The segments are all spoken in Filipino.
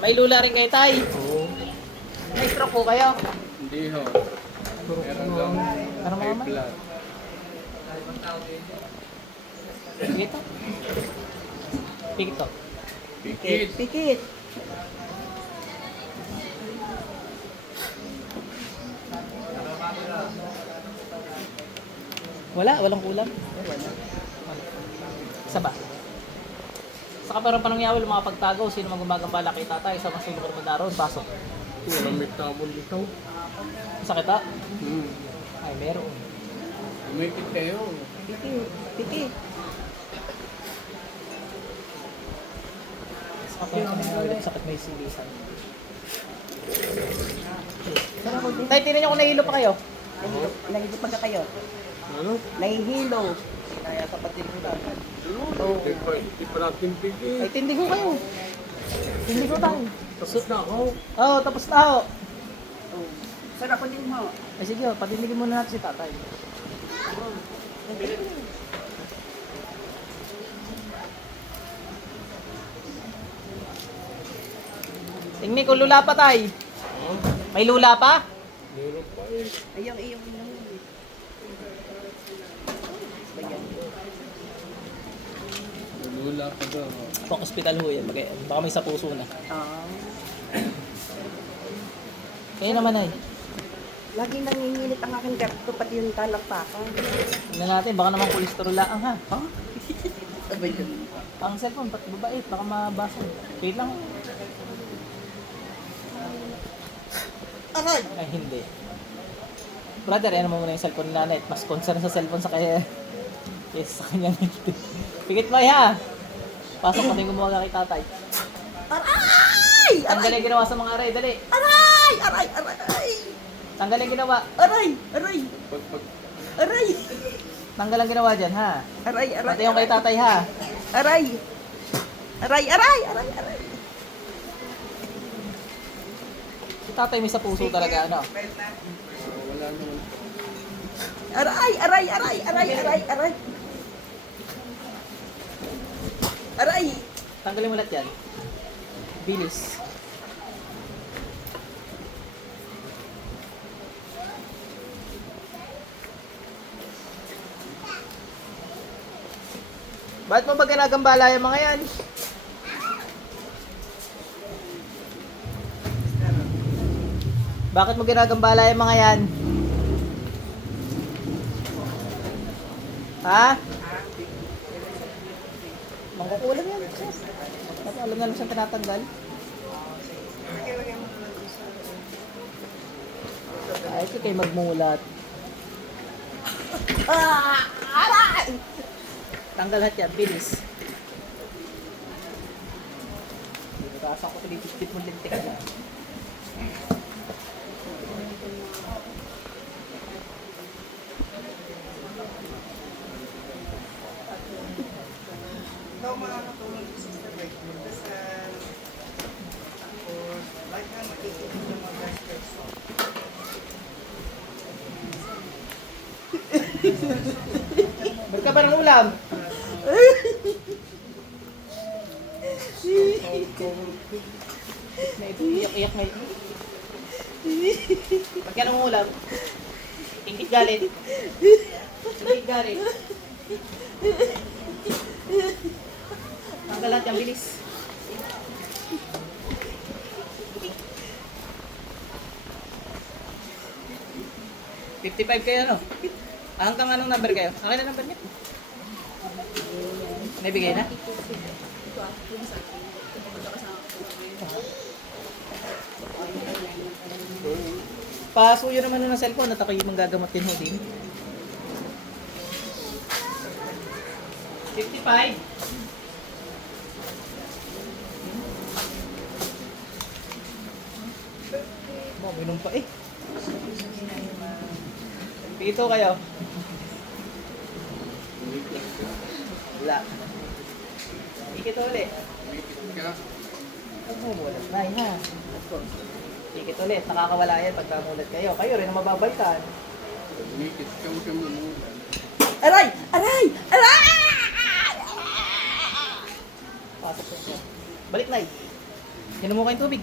May lula rin kayo, tay. Oo. May stroke po kayo. Hindi ho. Meron lang Pero high mama. blood. Dito. Pikit to. Pikit. Pikit. Walang kulam. Isa ba? Saka parang panangyawal mga pagtagaw, sino mang gumagambala kay tatay sa masulong mo daron, pasok. Walang metabol dito. Sakit ha? Hmm. Ay, meron. Umikit kayo. Pikit. Pikit. Saka parang panangyawal, sakit may silisan. Tay, tinan nyo kung nahilo pa kayo. Nahihilo pa ka kayo. Ano? Nahihilo. Kaya kapatid ko lang. Hindi pa natin pikit. Ay, tindi ko kayo. Tindi ko tayo. Tapos na ako. Oo, tapos na ako. Oh. Sarap ko din mo. Ay, sige, patindigin muna natin si tatay. Tingnan ko, lula pa tay. Oh, May lula pa? meron pa eh. Ayong iyong Lula pa daw. Pang hospital ho yan. Baka may sa puso na. Ah. Kaya naman ay. Laging nangingilit ang aking garto, pati yung talakpakan. Tingnan natin, baka naman cholesterol lang ha. Ha? Aba yun. Ang cellphone, pati babait, baka mabasa. Wait lang. Aray! Ay, hindi. Brother, ano mo muna yung cellphone ni nanay? Mas concern sa cellphone sa kaya. Yes, sa kanyang hindi. Pigit mo ha. Pasok pati yung gumawa kay tatay. Aray! Tanggalin yung ginawa sa mga aray, dali. Aray! Aray! Aray! Tanggalin yung ginawa. Aray! Aray! Pag Aray! Tanggal ang ginawa dyan, ha? Aray! Aray! Pati yung kay tatay, ha? Aray! Aray! Aray! Aray! Aray! Si tatay may sa puso talaga, ano? wala naman. Aray! Aray! Aray! Aray! Aray! Aray! Aray! Tanggalin mo lahat yan. Bilis. Bakit mo ba ginagambala yung mga yan? Bakit mo ginagambala yung mga yan? Ha? Mangkukulam yan. Ba't alam na lang siyang tinatanggal? Ay, ito kayo magmulat. Ah! Aray! Tanggal lahat yan, bilis. Nagkasa ko pinipit mo lintik na. Ikaw makakatulong si Sister Beck mo sa tapos like na makikita ng mga best person. Ba't ka ba ng ulam? May iyak-iyak may... Ba't ka ng ulam? Ingit galit. Ingit galit. Tanggal lahat yung bilis. $55 kayo, no? Hanggang anong number kayo? Akin na number niya. May bigay na? Pasuyo naman nun ng cellphone at ako yung manggagamot din ho din. 55. Minum pa eh. Pito kayo. Wala. Ikit ulit. Umikit ka. Mulat na yun ha. Ikit ulit. Nakakawala yan pag namulat kayo. Kayo rin ang mababalikan. Umikit ka, huwag kang mamulan. Aray! Aray! Aray! Pasok po siya. Balik na Yan mo kayong tubig.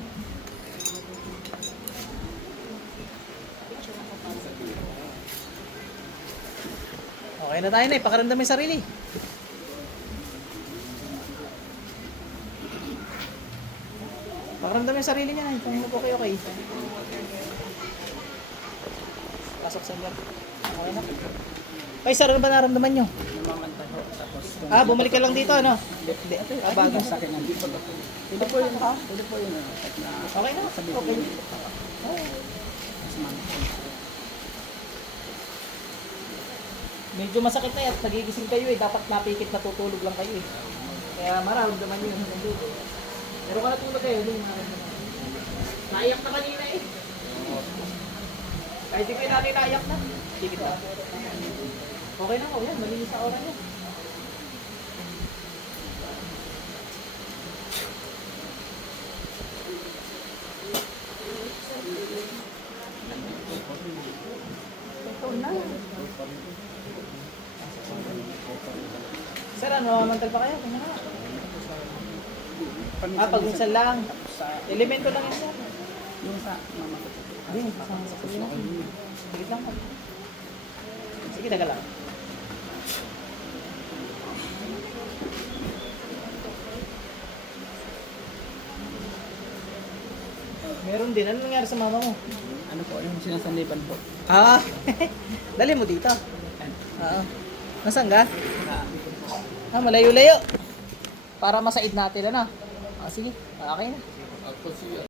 Okay na tayo na, ipakaramdam mo yung sarili. Pakaramdam mo yung sarili niya, kung okay. Pasok sa inyo. Okay na. Ay, sir, ano ba naramdaman nyo? Namamantay ho. Tapos, Bumalik ka lang dito, ano? Hindi, bago. sa akin, nandito po. Ito po yun, ha? Ito po yun. At na, Okay na, sabi okay. Mas mga Medyo masakit na yan, nagigising kayo eh. Dapat napikit natutulog lang kayo eh. Kaya mararamdaman nyo yung nandito. Pero kung natulog kayo, hindi mararamdaman. Naiyak na kanina eh. Kahit di kayo natin naiyak na. Tikit na. Okay na ko yan, malinis sa oras niya. Ito na. Sir, ano, mamamantal pa kayo? Kanya na. Pag minsan lang. Elemento lang yun sir. yung sa mama ko. Hindi, kasama sa kuya natin. Tikit lang po. Sige, daga lang. Meron din. Ano nangyari sa mama mo? Ano po, yung sinasandipan po. Dali mo dito. Oo. Nasaan ka? Malayo-layo. Para masaid natin, ano? Sige, okay na. Ako siya.